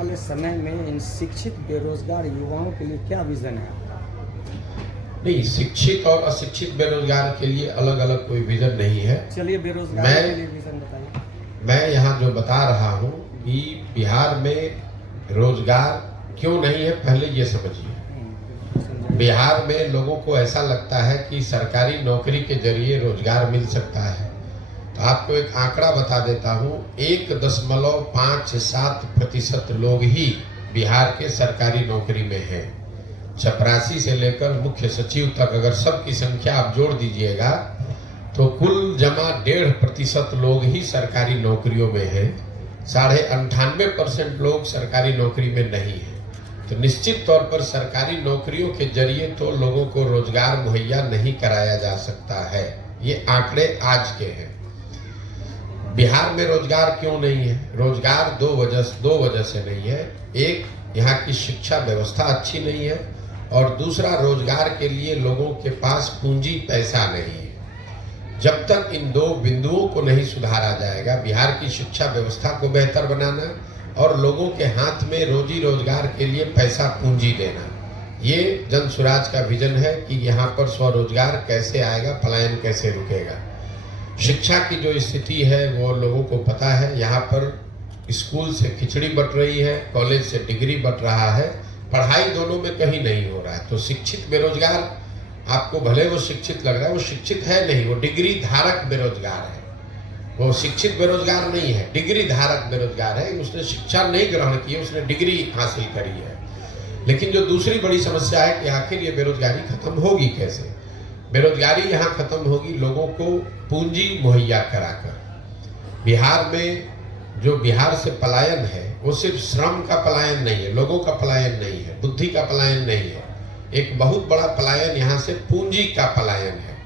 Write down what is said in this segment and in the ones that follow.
वाले समय में इन शिक्षित बेरोजगार युवाओं के लिए क्या विजन है आपका? नहीं, शिक्षित और अशिक्षित बेरोजगार के लिए अलग अलग कोई विजन नहीं है। चलिए बेरोजगार के लिए विजन बताइए। मैं यहाँ जो बता रहा हूँ कि बिहार में रोजगार क्यों नहीं है, पहले ये समझिए। बिहार में लोगों को ऐसा लगता है कि सरकारी नौकरी के जरिए रोजगार मिल सकता है। तो आपको एक आंकड़ा बता देता हूँ, 1.57% लोग ही बिहार के सरकारी नौकरी में हैं। चपरासी से लेकर मुख्य सचिव तक अगर सबकी संख्या आप जोड़ दीजिएगा तो कुल जमा 1.5% लोग ही सरकारी नौकरियों में हैं। 98.5% लोग सरकारी नौकरी में नहीं हैं। तो निश्चित तौर पर सरकारी नौकरियों के जरिए तो लोगों को रोजगार मुहैया नहीं कराया जा सकता है। ये आंकड़े आज के हैं। बिहार में रोजगार क्यों नहीं है? रोजगार दो वजह से नहीं है। एक, यहाँ की शिक्षा व्यवस्था अच्छी नहीं है, और दूसरा, रोजगार के लिए लोगों के पास पूंजी पैसा नहीं है। जब तक इन दो बिंदुओं को नहीं सुधारा जाएगा, बिहार की शिक्षा व्यवस्था को बेहतर बनाना और लोगों के हाथ में रोजी रोजगार के लिए पैसा पूंजी देना, ये जन स्वराज का विजन है कि यहाँ पर स्वरोजगार कैसे आएगा, पलायन कैसे रुकेगा। शिक्षा की जो स्थिति है वो लोगों को पता है। यहाँ पर स्कूल से खिचड़ी बट रही है, कॉलेज से डिग्री बट रहा है, पढ़ाई दोनों में कहीं नहीं हो रहा है। तो शिक्षित बेरोजगार, आपको भले वो शिक्षित लग रहा है, वो शिक्षित है नहीं, वो डिग्री धारक बेरोजगार है। वो शिक्षित बेरोजगार नहीं है, डिग्री धारक बेरोजगार है। उसने शिक्षा नहीं ग्रहण की है, उसने डिग्री हासिल करी है। लेकिन जो दूसरी बड़ी समस्या है कि आखिर ये बेरोजगारी खत्म होगी कैसे? बेरोजगारी यहाँ खत्म होगी लोगों को पूंजी मुहैया कराकर। बिहार में जो बिहार से पलायन है वो सिर्फ श्रम का पलायन नहीं है, लोगों का पलायन नहीं है, बुद्धि का पलायन नहीं है। एक बहुत बड़ा पलायन यहाँ से पूंजी का पलायन है,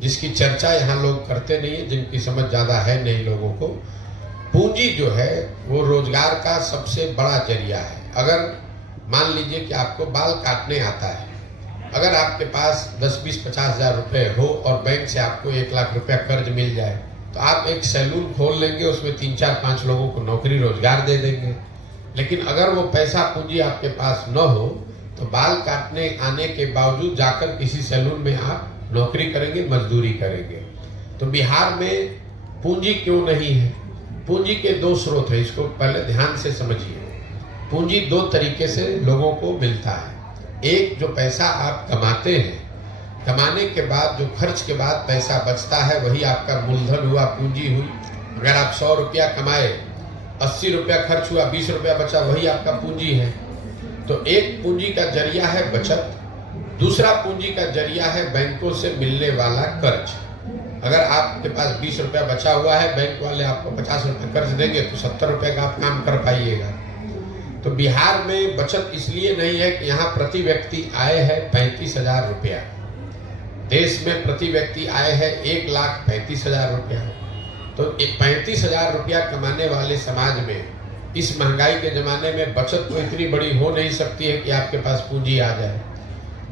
जिसकी चर्चा यहाँ लोग करते नहीं है, जिनकी समझ ज्यादा है नहीं लोगों को। पूंजी जो है वो रोजगार का सबसे बड़ा जरिया है। अगर मान लीजिए कि आपको बाल काटने आता है, अगर आपके पास 10-20-50 हजार रुपए हो और बैंक से आपको 1 लाख रुपया कर्ज मिल जाए, तो आप एक सैलून खोल लेंगे, उसमें 3-4-5 लोगों को नौकरी रोजगार दे देंगे। लेकिन अगर वो पैसा पूंजी आपके पास न हो तो बाल काटने आने के बावजूद जाकर किसी सैलून में आप नौकरी करेंगे, मजदूरी करेंगे। तो बिहार में पूंजी क्यों नहीं है? पूंजी के 2 स्रोत है, इसको पहले ध्यान से समझिए। पूंजी 2 तरीके से लोगों को मिलता है। एक, जो पैसा आप कमाते हैं, कमाने के बाद जो खर्च के बाद पैसा बचता है वही आपका मूलधन हुआ, पूंजी हुई। अगर आप 100 रुपया कमाए, 80 रुपया खर्च हुआ, 20 रुपया बचा, वही आपका पूंजी है। तो एक पूंजी का जरिया है बचत, दूसरा पूंजी का जरिया है बैंकों से मिलने वाला कर्ज। अगर आपके पास 20 रुपया बचा हुआ है, बैंक वाले आपको 50 रुपये कर्ज देंगे तो 70 रुपये का आप काम कर पाइएगा। तो बिहार में बचत इसलिए नहीं है कि यहाँ प्रति व्यक्ति आय है 35,000 रुपया। देश में प्रति व्यक्ति आय है 1,35,000 रुपया। तो 35,000 रुपया कमाने वाले समाज में इस महंगाई के जमाने में बचत तो इतनी बड़ी हो नहीं सकती है कि आपके पास पूंजी आ जाए।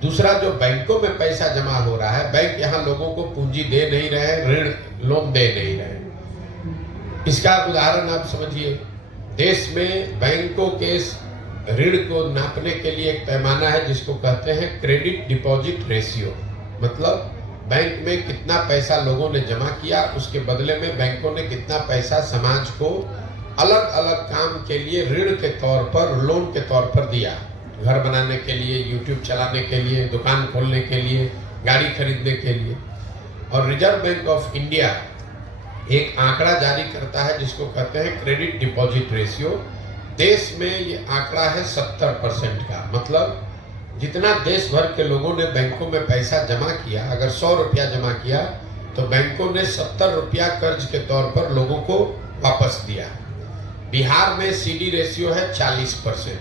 दूसरा, जो बैंकों में पैसा जमा हो रहा है, बैंक यहाँ लोगों को पूंजी दे नहीं रहे, ऋण लोन दे नहीं रहे। इसका उदाहरण आप समझिए। देश में बैंकों के ऋण को नापने के लिए एक पैमाना है जिसको कहते हैं क्रेडिट डिपॉजिट रेशियो। मतलब बैंक में कितना पैसा लोगों ने जमा किया, उसके बदले में बैंकों ने कितना पैसा समाज को अलग अलग काम के लिए ऋण के तौर पर, लोन के तौर पर दिया। घर बनाने के लिए, यूट्यूब चलाने के लिए, दुकान खोलने के लिए, गाड़ी खरीदने के लिए। और रिजर्व बैंक ऑफ इंडिया एक आंकड़ा जारी करता है जिसको कहते हैं क्रेडिट डिपॉजिट रेशियो। देश में ये आंकड़ा है 70% का। मतलब जितना देश भर के लोगों ने बैंकों में पैसा जमा किया, अगर 100 रुपया जमा किया तो बैंकों ने 70 रुपया कर्ज के तौर पर लोगों को वापस दिया। बिहार में सीडी रेशियो है 40%।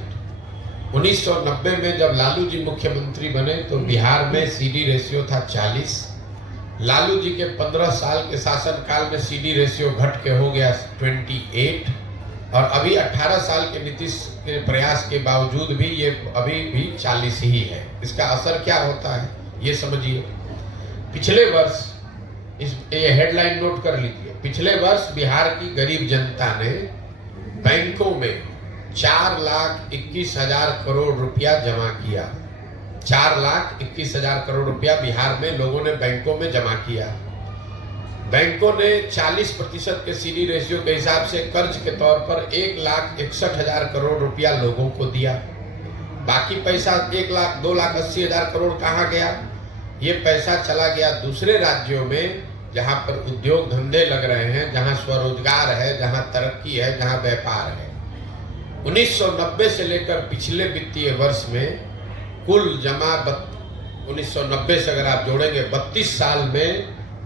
1990 में जब लालू जी मुख्यमंत्री बने तो बिहार में सीडी रेशियो था 40। लालू जी के 15 साल के शासनकाल में सीडी रेशियो घट के हो गया 28। और अभी 18 साल के नीतीश के प्रयास के बावजूद भी ये अभी भी 40 ही है। इसका असर क्या होता है ये समझिए। पिछले वर्ष, ये हेडलाइन नोट कर लीजिए, पिछले वर्ष बिहार की गरीब जनता ने बैंकों में 4,21,000 करोड़ रुपया जमा किया। 4,21,000 करोड़ रुपया बिहार में लोगों ने बैंकों में जमा किया। बैंकों ने 40% के सीडी रेशियो के हिसाब से कर्ज के तौर पर 1,61,000 करोड़ रुपया लोगों को दिया। बाकी पैसा 1,02,80,000 करोड़ कहाँ गया? ये पैसा चला गया दूसरे राज्यों में, जहां पर उद्योग धंधे लग रहे हैं, जहां स्वरोजगार है, जहां तरक्की है, जहां व्यापार है। 1990 से लेकर पिछले वित्तीय वर्ष में कुल जमा 1990 से अगर आप जोड़ेंगे 32 साल में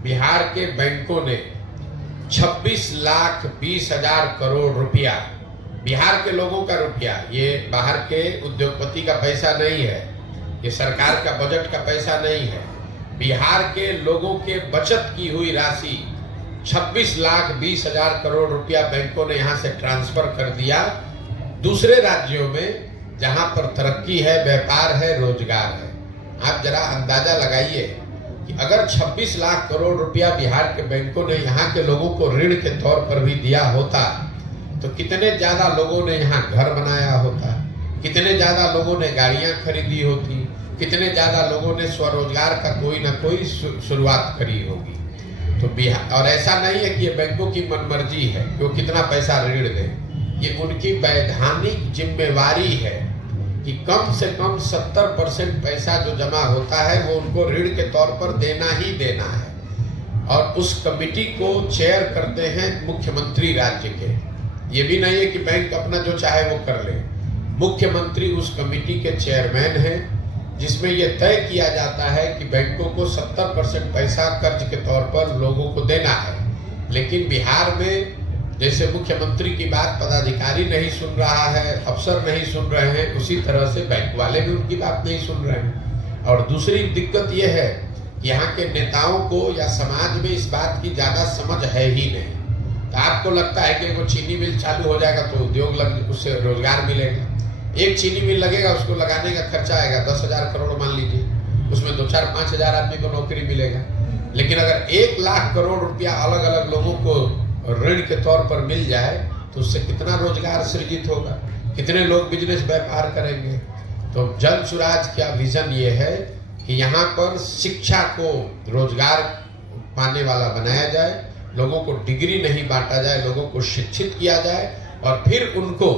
बिहार के बैंकों ने 26,20,000 करोड़ रुपया, बिहार के लोगों का रुपया, ये बाहर के उद्योगपति का पैसा नहीं है, ये सरकार का बजट का पैसा नहीं है, बिहार के लोगों के बचत की हुई राशि 26,20,000 करोड़ रुपया बैंकों ने यहां से ट्रांसफर कर दिया दूसरे राज्यों में, जहां पर तरक्की है, व्यापार है, रोजगार है। आप जरा अंदाजा लगाइए कि अगर 26 लाख करोड़ रुपया बिहार के बैंकों ने यहाँ के लोगों को ऋण के तौर पर भी दिया होता तो कितने ज्यादा लोगों ने यहाँ घर बनाया होता, कितने ज्यादा लोगों ने गाड़ियां खरीदी होती, कितने ज्यादा लोगों ने स्वरोजगार का कोई ना कोई शुरुआत करी होगी। तो बिहार, और ऐसा नहीं है कि ये बैंकों की मनमर्जी है कि वो कितना पैसा ऋण दें, ये उनकी वैधानिक जिम्मेवारी है कि कम से कम 70% पैसा जो जमा होता है वो उनको ऋण के तौर पर देना ही देना है। और उस कमिटी को चेयर करते हैं मुख्यमंत्री राज्य के। ये भी नहीं है कि बैंक अपना जो चाहे वो कर ले, मुख्यमंत्री उस कमिटी के चेयरमैन हैं, जिसमें यह तय किया जाता है कि बैंकों को 70% पैसा कर्ज के तौर पर लोगों को देना है। लेकिन बिहार में जैसे मुख्यमंत्री की बात पदाधिकारी नहीं सुन रहा है, अफसर नहीं सुन रहे हैं, उसी तरह से बैंक वाले भी उनकी बात नहीं सुन रहे हैं। और दूसरी दिक्कत यह है कि यहाँ के नेताओं को या समाज में इस बात की ज्यादा समझ है ही नहीं। तो आपको लगता है कि वो चीनी मिल चालू हो जाएगा तो उद्योग लग, उससे रोजगार मिलेगा। एक चीनी मिल लगेगा, उसको लगाने का खर्चा आएगा 10,000 करोड़ मान लीजिए, उसमें 2-4-5,000 आदमी को नौकरी मिलेगा। लेकिन अगर 1 लाख करोड़ रुपया अलग अलग लोगों को ऋण के तौर पर मिल जाए तो उससे कितना रोजगार सृजित होगा, कितने लोग बिजनेस व्यापार करेंगे। तो जन सुराज का विजन ये है कि यहाँ पर शिक्षा को रोजगार पाने वाला बनाया जाए, लोगों को डिग्री नहीं बांटा जाए, लोगों को शिक्षित किया जाए और फिर उनको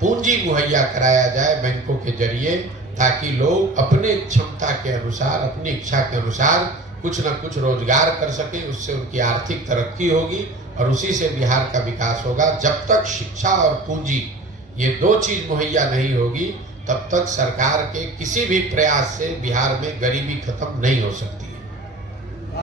पूंजी मुहैया कराया जाए बैंकों के जरिए, ताकि लोग अपने क्षमता के अनुसार, अपनी इच्छा के अनुसार कुछ न कुछ रोजगार कर सके। उससे उनकी आर्थिक तरक्की होगी और उसी से बिहार का विकास होगा। जब तक शिक्षा और पूंजी ये 2 चीज मुहैया नहीं होगी तब तक सरकार के किसी भी प्रयास से बिहार में गरीबी खत्म नहीं हो सकती है।